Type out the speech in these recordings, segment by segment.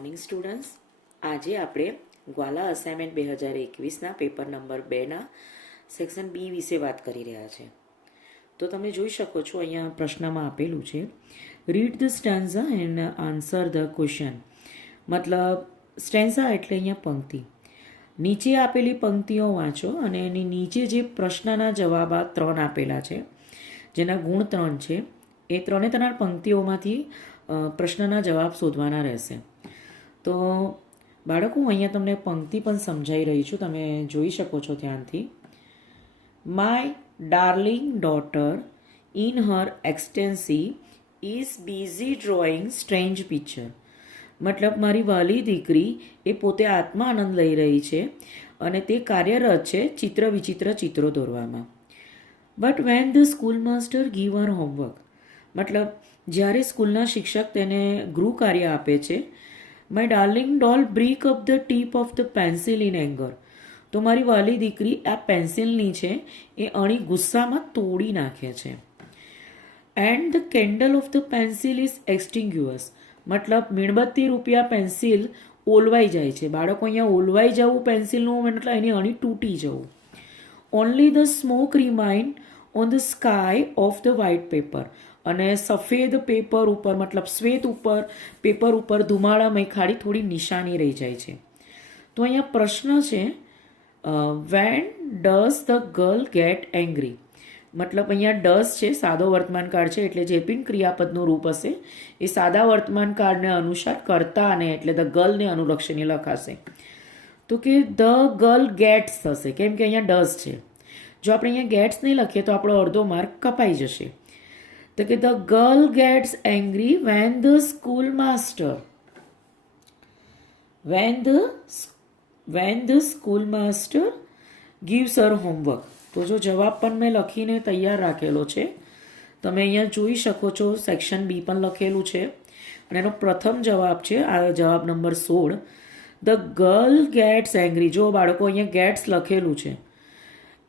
Morning students. આજે આપણે ગ્વાલા અસાઇનમેન્ટ 2021ના પેપર નંબર 2ના સેક્શન બી વિશે વાત કરી રહ્યા છે. તો તમે જોઈ શકો છો અહીંયા પ્રશ્નમાં આપેલું છે, read the stanza and answer the question. મતલબ સ્ટેન્ઝા એટલે અહીંયા પંક્તિ. નીચે આપેલી પંક્તિઓ વાંચો અને એની નીચે જે પ્રશ્નના જવાબ આ 3 આપેલા છે, જેના ગુણ 3 છે, એ 3 પંક્તિઓમાંથી પ્રશ્નના જવાબ શોધવાના રહેશે. તો બાળકો, અહીંયા તમને પંક્તિ પણ સમજાઈ રહી છું, તમે જોઈ શકો છો ધ્યાનથી. My darling daughter in her ecstasy is busy drawing strange picture. મતલબ મારી વાલી દીકરી એ પોતે આત્માનંદ લઈ રહી છે અને તે કાર્યરત છે ચિત્ર વિચિત્ર ચિત્રો દોરવામાં. But when the school master give her homework. મતલબ જ્યારે સ્કૂલના શિક્ષક તેને ગૃહ કાર્ય આપે છે, my darling doll break up the tip of the pencil in anger. તો મારી વાલી દીકરી આ પેન્સિલની છે એ અણી ગુસ્સામાં તોડી નાખે છે. And the candle of the pencil is extinguished. મતલબ મીણબત્તી રૂપિયા પેન્સિલ ઓલવાઈ જાય છે. બાળકો, અહીંયા ઓલવાઈ જવું પેન્સિલનું મતલબ એની અણી તૂટી જવું. Only the smoke remind on the sky of the white paper. અને સફેદ પેપર ઉપર મતલબ શ્વેત ઉપર પેપર ઉપર ધુમાડામય ખાલી થોડી નિશાની રહી જાય છે. તો અહીંયા પ્રશ્ન છે, when does the girl get angry. મતલબ અહીંયા ડઝ છે, સાદો વર્તમાનકાળ છે, એટલે જે પણ ક્રિયાપદનું રૂપ હશે એ સાદા વર્તમાનકાળને અનુસાર કર્તાને એટલે ધ ગર્લને અનુલક્ષીને લખાશે. તો કે ધ ગર્લ ગેટ્સ થશે, કેમ કે અહીંયા ડઝ છે. જો આપણે અહીંયા ગેટ્સ નહીં લખીએ તો આપણો અડધો માર્ક કપાઈ જશે. તો કે the girl gets angry when the school master school master gives her homework. તો જો જવાબ પણ મેં લખીને તૈયાર રાખેલો છે, તમે અહીંયા જોઈ શકો છો. સેક્શન બી પણ લખેલું છે અને એનો પ્રથમ જવાબ છે આ જવાબ number 16. The girl gets angry. જો બાળકો, અહીંયા ગેટ્સ લખેલું છે,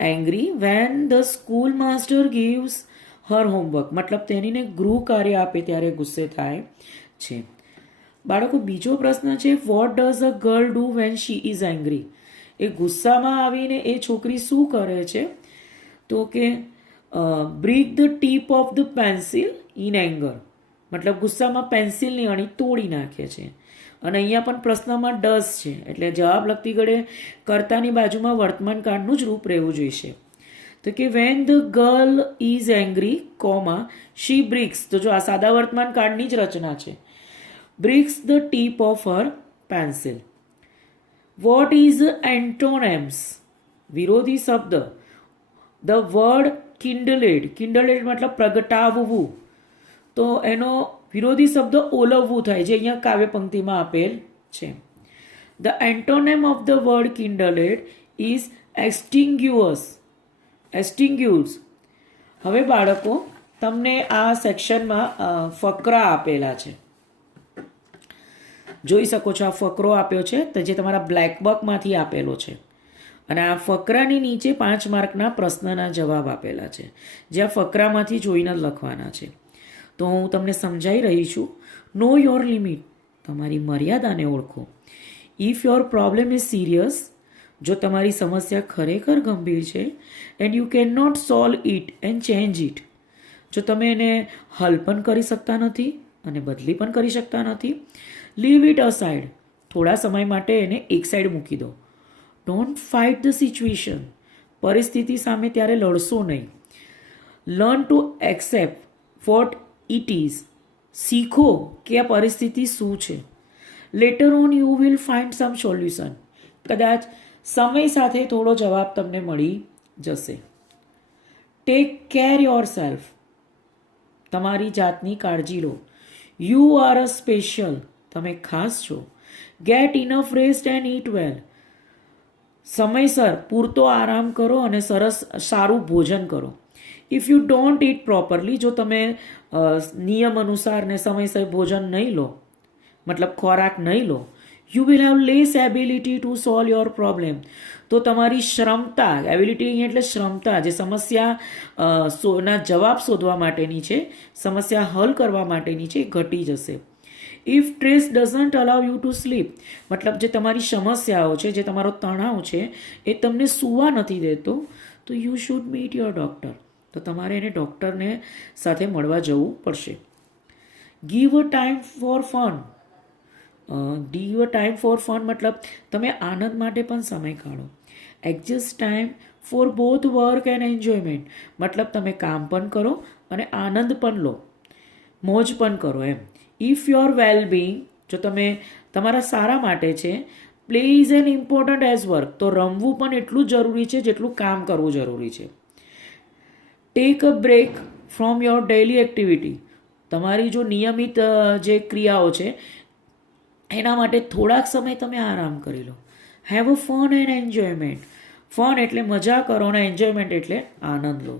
angry when the school master gives her homework. મતલબ તેનીને ગૃહ કાર્ય આપે ત્યારે ગુસ્સે થાય છે. બાળકો, બીજો પ્રશ્ન છે, what does a girl do when she is angry. એ ગુસ્સામાં આવીને એ છોકરી શું કરે છે? તો કે break the tip of the pencil in anger. મતલબ ગુસ્સામાં પેન્સિલની અણી તોડી નાખે છે. અને અહીંયા પણ પ્રશ્નમાં ડઝ છે, એટલે જવાબ લખતી ઘડે કર્તાની બાજુમાં વર્તમાન કાળનું જ રૂપ રહેવું જોઈશે. તો કે when the girl is angry comma she breaks. તો જો આ સાદા વર્તમાન કાળની જ રચના છે. Breaks the tip of her pencil. What is antonyms? વિરોધી શબ્દ. The word કિન્ડલેડ. કિન્ડલેડ મતલબ પ્રગટાવવું. તો એનો વિરોધી શબ્દ ઓલવવું થાય, જે અહીંયા કાવ્ય પંક્તિમાં આપેલ છે. The antonym of the word kindled is extinguished. હવે બાળકો, તમને આ સેક્શનમાં ફકરા આપેલા છે, જોઈ શકો છો. આ ફકરો આપ્યો છે તો જે તમારા બ્લેકબોર્ડમાંથી આપેલો છે, અને આ ફકરાની નીચે 5 માર્કના પ્રશ્નના જવાબ આપેલા છે, જે આ ફકરામાંથી જોઈને લખવાના છે. તો હું તમને સમજાઈ રહી છું. Know your limit. તમારી મર્યાદાને ઓળખો. If your problem is serious. જો તમારી સમસ્યા ખરેખર ગંભીર છે, and you can not solve it and change it. જો તમે એને હલ પણ કરી શકતા નથી અને બદલી પણ કરી શકતા નથી, લીવ ઇટ અસાઇડ. થોડા સમય માટે એને એક સાઈડ મૂકી દો. Don't fight the situation. પરિસ્થિતિ સામે ત્યારે લડશો નહીં. Learn to accept what it is. શીખો કે આ પરિસ્થિતિ શું છે. Later on you will find some solution. કદાચ સમય સાથે થોડો જવાબ તમને મળી જશે. Take care yourself. તમારી જાતની કાળજી લો. You are a special. તમે ખાસ છો. Get enough rest and eat well. સમયસર પૂરતો આરામ કરો અને સારું ભોજન કરો. If you don't it properly. જો તમે નિયમ અનુસાર ને સમયસર ભોજન નહીં લો, મતલબ ખોરાક નહીં લો, you will have less ability to solve your problem. તો તમારી ક્ષમતા, એબિલિટી એટલે ક્ષમતા, જે સમસ્યા ના જવાબ શોધવા માટેની છે, સમસ્યા હલ કરવા માટેની છે, ઘટી જશે. If stress doesn't allow you to slip, મતલબ જે તમારી સમસ્યાઓ છે, જે તમારો તણાવ છે એ તમને સૂવા નથી દેતો, તો you should meet your doctor. તો તમારે એને ડૉક્ટરને સાથે મળવા જવું પડશે. Give a time for fun. Give a time for fun મતલબ તમે આનંદ માટે પણ સમય કાઢો. Adjust time for both work and enjoyment, મતલબ તમે કામ પણ કરો અને આનંદ પણ લો, મોજ પણ કરો એમ. ઇફ યોર વેલબિંગ, જો તમે તમારા સારા માટે છે, play is an important as work, તો રમવું પણ એટલું જ જરૂરી છે જેટલું કામ કરવું જરૂરી છે. Take a break from your daily activity, તમારી જો નિયમિત જે ક્રિયાઓ છે એના માટે થોડાક સમય તમે આરામ કરી લો. Have a fun and enjoyment, fun એટલે મજા કરો અને એન્જોયમેન્ટ એટલે આનંદ લો.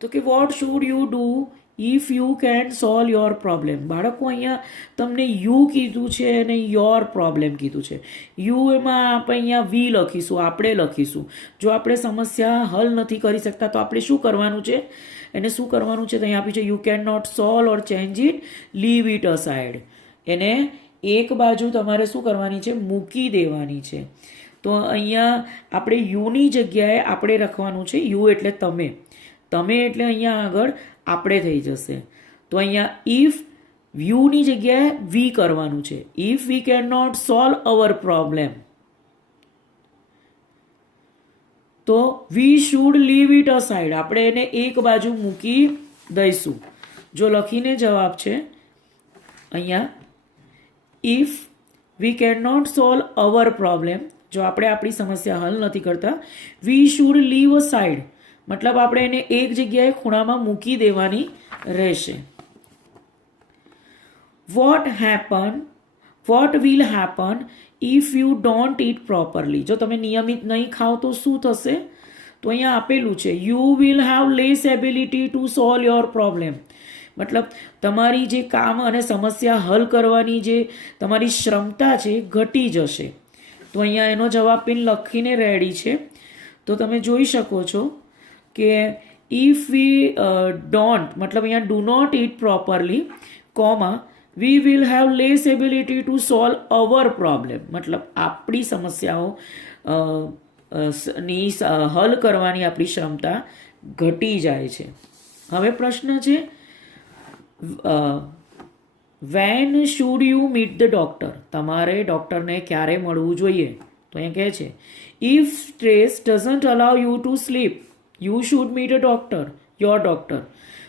તો કે vote should you do if you can solve your problem. બાળકો અહીંયા તમને યુ કીધું છે અને યોર પ્રોબ્લેમ કીધું છે. યુ એમાં આપણે અહીંયા વી લખીશું, આપણે લખીશું. જો આપણે સમસ્યા હલ નથી કરી શકતા તો આપણે શું કરવાનું છે, એને શું કરવાનું છે, તો અહીંયા આપ્યું છે you can not solve or change it, leave it aside. એને એક બાજુ તમારે શું કરવાની છે, મૂકી દેવાની છે. તો અહીંયા આપણે યુની જગ્યાએ આપણે લખવાનું છે, યુ એટલે તમે, તમે એટલે અહીંયા આગળ આપણે થઈ જશે. તો અહીંયા ઇફ યુની જગ્યાએ વી કરવાનું છે. If we can not solve our problem, તો we should leave it aside, આપણે એને એક બાજુ મૂકી દઈશું. જો લખીને જવાબ છે અહીંયા if we can not solve our problem, જો આપણે આપણી સમસ્યા હલ નથી કરતા, we should leave aside, મતલબ આપણે એને એક જગ્યાએ ખૂણામાં મૂકી દેવાની રહેશે. What will happen if you don't it properly, જો તમે નિયમિત નહીં ખાઓ તો શું થશે, તો અહીંયા આપેલું છે you will have less ability to solve your problem, મતલબ તમારી જે કામ અને સમસ્યા હલ કરવાની જે તમારી ક્ષમતા છે ઘટી જશે. તો અહીંયા એનો જવાબ પણ લખીને રેડી છે. તો તમે જોઈ શકો છો કે ઇફ વી ડોન્ટ, મતલબ અહીંયા do not it properly, comma we will have less ability to solve our problem, મતલબ આપણી સમસ્યાઓ ની હલ કરવાની આપણી ક્ષમતા ઘટી જાય છે. હવે પ્રશ્ન છે when should you meet the doctor, તમારે ડૉક્ટરને ક્યારે મળવું જોઈએ, તો અહીંયા કહે છે if stress doesn't allow you to sleep you should meet a doctor, your doctor,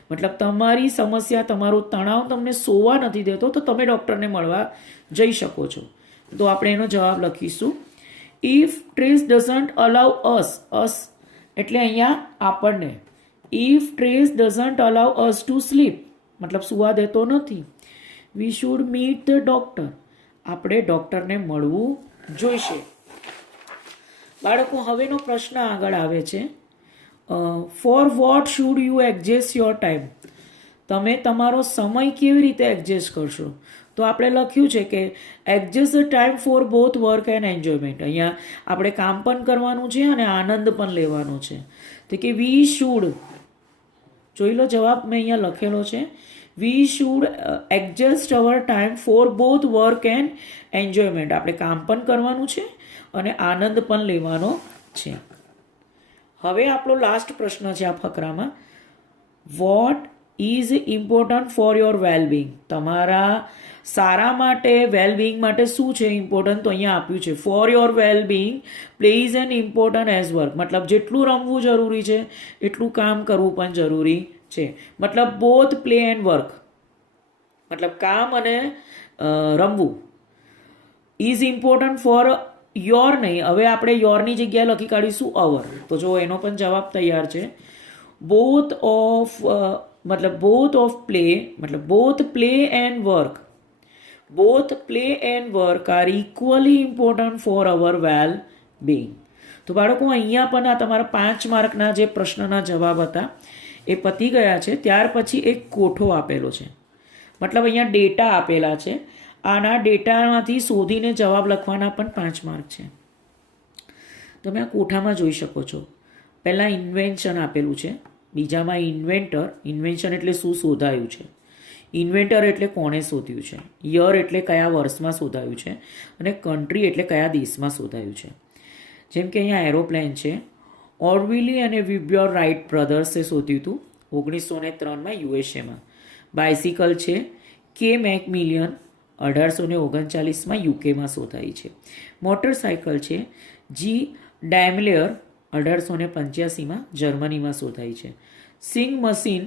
મતલબ તમારી સમસ્યા, તમારો તણાવ તમને સોવા નથી દેતો તો તમે ડૉક્ટરને મળવા જઈ શકો છો. તો આપણે એનો જવાબ લખીશું ઇફ સ્ટ્રેસ ડઝન્ટ અલાવ અસ એટલે અહીંયા આપણને, if stress doesn't allow us to sleep, મતલબ સુવા દેતો નથી, we should meet the doctor, આપણે ડૉક્ટરને મળવું જોઈશે. બાળકો હવેનો પ્રશ્ન આગળ આવે છે for what should you adjust your time, તમે તમારો સમય કેવી રીતે એડજસ્ટ કરશો. તો આપણે લખ્યું છે કે adjust the time for both work and enjoyment, અહીંયા આપણે કામ પણ કરવાનું છે અને આનંદ પણ લેવાનો છે. તો કે વી શુડ, જોઈ લો જવાબ મેં અહીંયા લખેલો છે, we should adjust hour time for both work and enjoyment, આપણે કામ પણ કરવાનું છે અને આનંદ પણ લેવાનો છે. હવે આપણો લાસ્ટ પ્રશ્ન છે આ ફકરામાં, what is important for your wellbeing, તમારા સારા માટે, વેલબિંગ માટે શું છે ઇમ્પોર્ટન્ટ, તો અહીંયા આપ્યું છે four your wellbeing plays N important as work, મતલબ જેટલું રમવું જરૂરી છે એટલું કામ કરવું પણ જરૂરી છે. મતલબ બોથ પ્લે એન્ડ વર્ક, મતલબ કામ અને રમવું. ઇઝ ઇમ્પોર્ટન્ટ ફોર યોર નહીં, હવે આપણે યોરની જગ્યાએ લખી કાઢીશું અવર, તો જો એનો પણ જવાબ તૈયાર છે. બોથ ઓફ મતલબ બોથ ઓફ પ્લે, મતલબ both play and work, both play and work are equally important for our well being. તો બાળકો અહીંયા પણ આ તમારા 5 માર્કના જે પ્રશ્નના જવાબ હતા એ પતી ગયા છે. ત્યાર પછી એક કોઠો આપેલો છે, મતલબ અહીંયા ડેટા આપેલા છે, આના ડેટામાંથી શોધીને જવાબ લખવાના પણ 5 માર્ક છે. તમે આ કોઠામાં જોઈ શકો છો, પહેલાં ઇન્વેન્શન આપેલું છે, બીજામાં ઇન્વેન્ટર, ઇન્વેન્શન એટલે શું શોધાયું છે, ઇન્વેન્ટર એટલે કોણે શોધ્યું છે, યર એટલે કયા વર્ષમાં શોધાયું છે, અને કન્ટ્રી એટલે કયા દેશમાં શોધાયું છે. જેમ કે અહીંયા એરોપ્લેન છે, ઓર્વિલી અને વિબ્યોર રાઇટ બ્રધર્સે શોધ્યું હતું 1903માં યુએસએમાં. બાઇસિકલ છે, કે મેકમિલિયન 1839માં યુકેમાં શોધાઈ છે. મોટરસાઇકલ છે, જી ડેમલેર 1885માં જર્મનીમાં શોધાઈ છે. સિંગ મશીન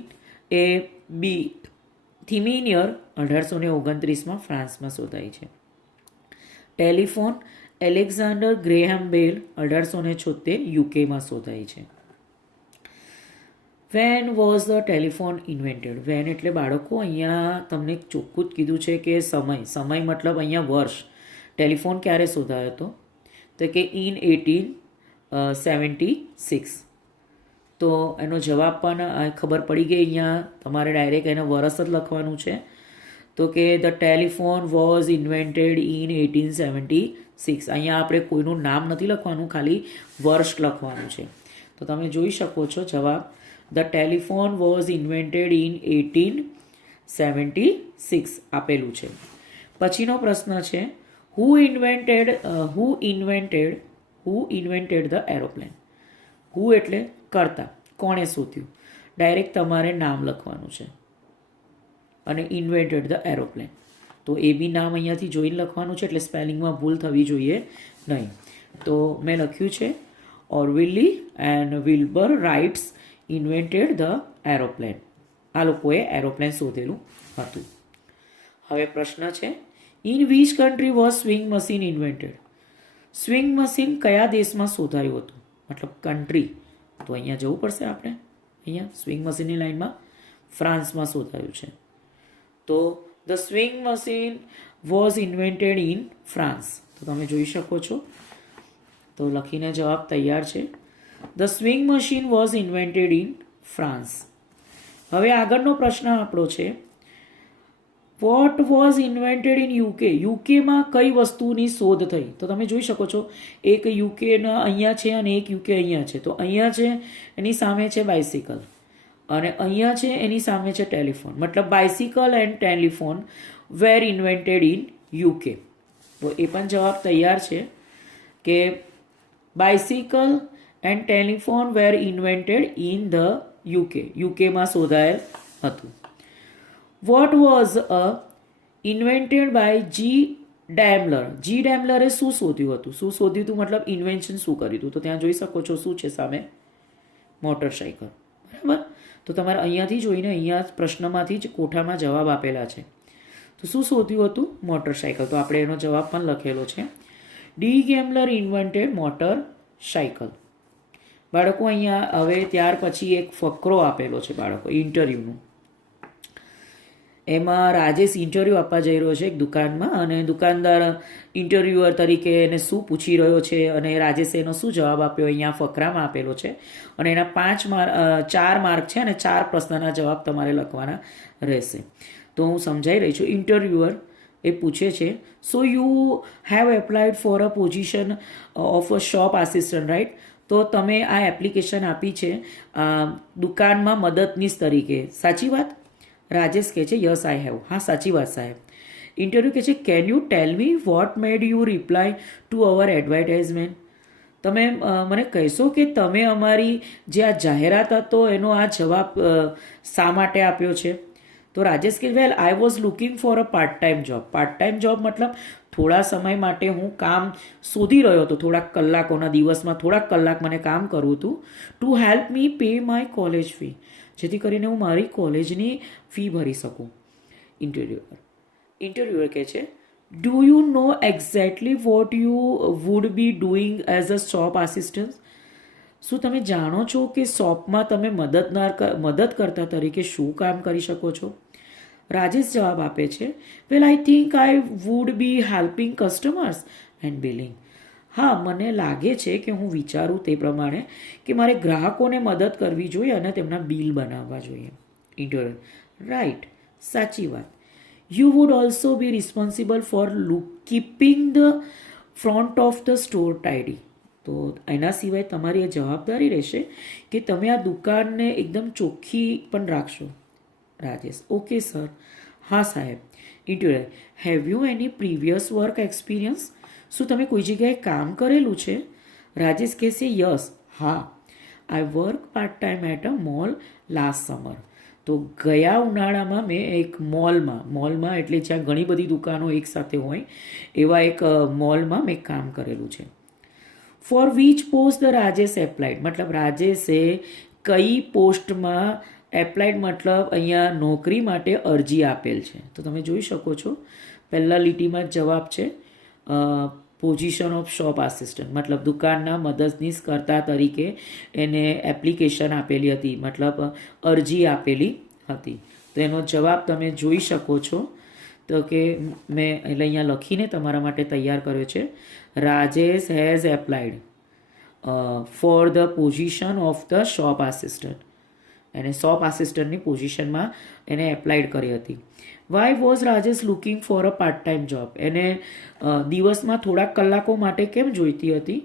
એ બી થિમિનિયર 1829માં ફ્રાન્સમાં શોધાઈ છે. ટેલિફોન એલેક્ઝાન્ડર ગ્રેહામ બેલ 1876 યુકેમાં શોધાઈ છે. When was the telephone invented. When એટલે બાળકો અહીંયા તમને ચોખ્ખું જ કીધું છે કે સમય મતલબ અહીંયા વર્ષ. ટેલિફોન ક્યારે શોધાયો હતો, તો કે ઇન 1876. તો એનો જવાબ પણ ખબર પડી ગઈ. અહીંયા તમારે ડાયરેક્ટ એનો વર્ષ જ લખવાનું છે. તો કે the telephone was invented in 1876. અહીંયા આપણે કોઈનું નામ નથી લખવાનું, ખાલી વર્ષ લખવાનું છે. તો તમે જોઈ શકો છો જવાબ the telephone was invented in 1876 આપેલું છે. પછીનો પ્રશ્ન છે હુ ઇન્વેન્ટેડ ધ એરોપ્લેન. હુ એટલે કરતા, કોણે શોધ્યું. ડાયરેક્ટ તમારે નામ લખવાનું છે અને ઇન્વેન્ટેડ ધ એરોપ્લેન. તો એ બી નામ અહીંયાથી જોઈને લખવાનું છે, એટલે સ્પેલિંગમાં ભૂલ થવી જોઈએ નહીં. તો મેં લખ્યું છે Orville and Wilbur Wrights invented the aeroplane. આ લોકોએ એરોપ્લેન શોધેલું હતું. હવે પ્રશ્ન છે in which country was swing machine invented. Swing machine કયા દેશમાં શોધાયું હતું, મતલબ કન્ટ્રી. તો અહીંયા જવું પડશે આપણે. અહીંયા સ્વિંગ મશીનની લાઈનમાં ફ્રાન્સમાં શોધાયું છે. તો the swing machine was invented in France. તો તમે જોઈ શકો છો. તો લખીને જવાબ તૈયાર છે. The swing machine was invented in France. હવે આગળનો પ્રશ્ન આપણો છે what was invented in UK. યુકેમાં કઈ વસ્તુની શોધ થઈ. તો તમે જોઈ શકો છો એક યુકેના અહીંયા છે અને એક યુકે અહીંયા છે. તો અહીંયા છે એની સામે છે બાઇસિકલ અને અહીંયા છે એની સામે છે ટેલિફોન. મતલબ bicycle and telephone were invented in UK. તો એ પણ જવાબ તૈયાર છે કે bicycle and telephone were invented in the UK. યુકેમાં શોધાયેલ હતું. What was invented by G Daimler. G ડેમલરે શું શોધ્યું હતું. શું શોધ્યું હતું મતલબ ઇન્વેન્શન શું કર્યું હતું. તો ત્યાં જોઈ શકો છો શું છે સામે મોટરસાઇકલ. બરાબર. તો તમારે અહીંયાથી જોઈને અહીંયા પ્રશ્નમાંથી જ કોઠામાં જવાબ આપેલા છે. તો શું શોધ્યું હતું મોટરસાઇકલ. તો આપણે એનો જવાબ પણ લખેલો છે ડી ગેમલર ઇન્વેન્ટેડ મોટર સાયકલ. બાળકો અહીંયા હવે ત્યાર પછી એક ફકરો આપેલો છે બાળકો ઇન્ટરવ્યૂનું. એમાં રાજેશ ઇન્ટરવ્યૂ આપવા જઈ રહ્યો છે એક દુકાનમાં અને દુકાનદાર ઇન્ટરવ્યુઅર તરીકે એને શું પૂછી રહ્યો છે અને રાજેશે એનો શું જવાબ આપ્યો અહીંયા ફકરામાં આપેલો છે. અને એના 4 માર્ક છે અને 4 પ્રશ્નના જવાબ તમારે લખવાના રહેશે. તો હું સમજાઈ રહી છું. ઇન્ટરવ્યુઅર એ પૂછે છે so you have applied for a position of a shop assistant right. તો તમે આ એપ્લિકેશન આપી છે દુકાનમાં મદદનીશ તરીકે, સાચી વાત. રાજેશ કહે છે યસ આઈ હેવ. હા સાચી વાત સાહેબ. ઇન્ટરવ્યુ કહે છે can you tell me vote made you reply to our advertisement. તમે મને કહેશો કે તમે અમારી જે આ જાહેરાત હતો એનો આ જવાબ શા માટે આપ્યો છે. તો રાજેશ કહે well I was looking for a part time job. Part time job મતલબ થોડા સમય માટે હું કામ શોધી રહ્યો હતો, થોડાક કલાકોના દિવસમાં થોડાક કલાક મને કામ કરવું હતું to help me pay my college fee, જેથી કરીને હું મારી કોલેજની ફી ભરી શકું. ઇન્ટરવ્યુઅર કહે છે do you know exactly what you would be doing as a shop assistant. શું તમે જાણો છો કે શોપમાં તમે મદદ કરતા તરીકે શું કામ કરી શકો છો. રાજેશ જવાબ આપે છે well I think I would be helping customers and billing. હા મને લાગે છે કે હું વિચારું તે પ્રમાણે કે મારે ગ્રાહકોને મદદ કરવી જોઈએ અને તેમના બિલ બનાવવા જોઈએ. ઇન્ટરવ્યુ રાઈટ, સાચી વાત. You would also be responsible for keeping the front of the store tidy. તો એના સિવાય તમારી એ જવાબદારી રહેશે કે તમે આ દુકાનને એકદમ ચોખ્ખી પણ રાખશો. Rajesh okay sir. હા સાહેબ. Interview, have you any previous work experience? શું તમે કોઈ જગ્યાએ કામ કરેલું છે? રાજેશ કહેશે યસ, હા, I work part time at a mall last summer. તો ગયા ઉનાળામાં મેં એક મોલમાં એટલે જ્યાં ઘણી બધી દુકાનો એકસાથે હોય એવા એક મોલમાં મેં કામ કરેલું છે. For which post the Rajesh applied? મતલબ રાજેશે કઈ પોસ્ટમાં એપ્લાઇડ મતલબ અહીંયા નોકરી માટે અરજી આપેલ છે. તો તમે જોઈ શકો છો પહેલા લીટીમાં જવાબ છે પોઝિશન ઓફ શોપ આસિસ્ટન્ટ, મતલબ દુકાનના મદદનીશ કરતા તરીકે એને એપ્લિકેશન આપેલી હતી, મતલબ અરજી આપેલી હતી. તો એનો જવાબ તમે જોઈ શકો છો. તો કે મેં એટલે અહીંયા લખીને તમારા માટે તૈયાર કર્યો છે. Rajesh has applied for the position of the shop assistant. એને શોપ આસિસ્ટન્ટની પોઝિશનમાં એને એપ્લાઇડ કરી હતી. Why was Rajesh looking for a part time job? એને દિવસમાં થોડાક કલાકો માટે કેમ જોઈતી હતી?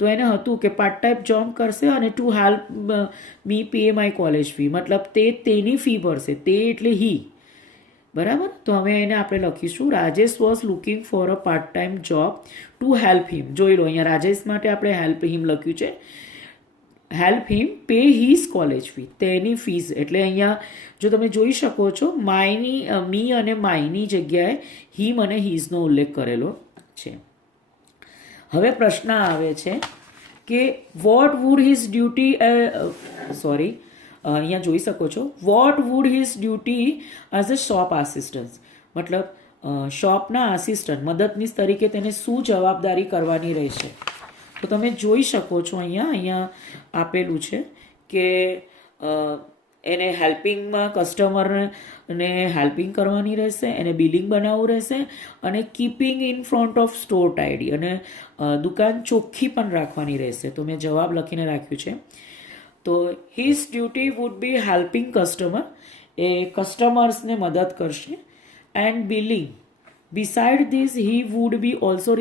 તો એને હતું કે પાર્ટ ટાઈમ જોબ કરશે અને to help me pay my college fee, મતલબ તેની ફી ભરશે. તે એટલે હી, બરાબર. તો હવે એને આપણે લખીશું Rajesh was looking for a part time job to help him. જોઈ લો અહીંયા રાજેશ માટે આપણે હેલ્પ હિમ લખ્યું છે. Help him pay his college fee, તેની ફીસ. એટલે અહીંયા જો તમે જોઈ શકો છો મી અને માયની જગ્યાએ હિમ અને હિઝનો ઉલ્લેખ કરેલો છે. હવે પ્રશ્ન આવે છે કે વોટ વુડ હિઝ ડ્યુટી અહીંયા જોઈ શકો છો what would his duty as a shop assistant, મતલબ શોપના આસિસ્ટન્ટ મદદનીશ તરીકે તેને શું જવાબદારી કરવાની રહેશે? તો તમે જોઈ શકો છો અહીંયા આપેલું છે કે એને હેલ્પિંગમાં કસ્ટમરને હેલ્પિંગ કરવાની રહેશે, એને બિલિંગ બનાવવું રહેશે અને keeping in front of store tidy, અને દુકાન ચોખ્ખી પણ રાખવાની રહેશે. તો મેં જવાબ લખીને રાખ્યું છે. તો his duty would be helping customer, એ કસ્ટમર્સને મદદ કરશે. And billing, besides this he would be also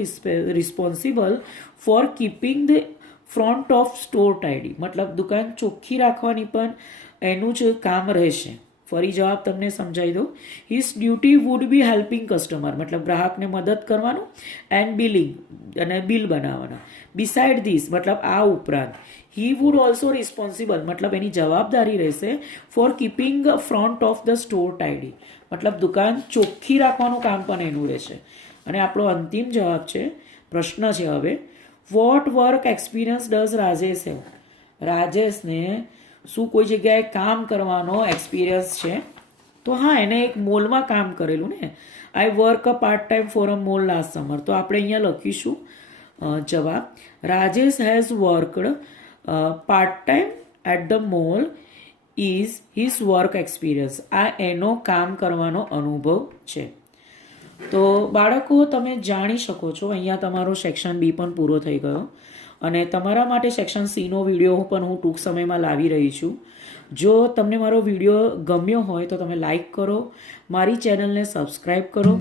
responsible for keeping the front of store tidy, મતલબ દુકાન ચોખ્ખી રાખવાની પણ એનું જ કામ રહેશે. ફરી જવાબ તમને સમજાવી દઉં. His duty would be helping customer, મતલબ ગ્રાહકને મદદ કરવાનું. એન્ડ બિલિંગ, અને બિલ બનાવવાના. બિસાઇડ ધીસ, મતલબ આ ઉપરાંત. હી વુડ ઓલ્સો રિસ્પોન્સિબલ, મતલબ એની જવાબદારી રહેશે for keeping front of the store tidy, મતલબ દુકાન ચોખ્ખી રાખવાનું કામ પણ એનું રહેશે. અને આપણો અંતિમ જવાબ છે, પ્રશ્ન છે હવે, what work experience does Rajesh have? રાજેશને શું કોઈ જગ્યાએ કામ કરવાનો એક્સપિરિયન્સ છે? તો હા, એને એક મોલમાં કામ કરેલું ને. I work a part time for a mall last summer. તો આપણે અહીંયા લખીશું જવાબ, Rajesh has worked part time at the mall is his work experience. આ એનો કામ કરવાનો અનુભવ છે. તો બાળકો તમે જાણી શકો છો અહીંયા તમારો સેક્શન બી પણ પૂરો થઈ ગયો, અને તમારા માટે સેક્શન સીનો વિડીયો પણ હું ટૂંક સમયમાં લાવી રહી છું. જો તમને મારો વિડીયો ગમ્યો હોય તો તમે લાઈક કરો, મારી ચેનલને સબસ્ક્રાઈબ કરો.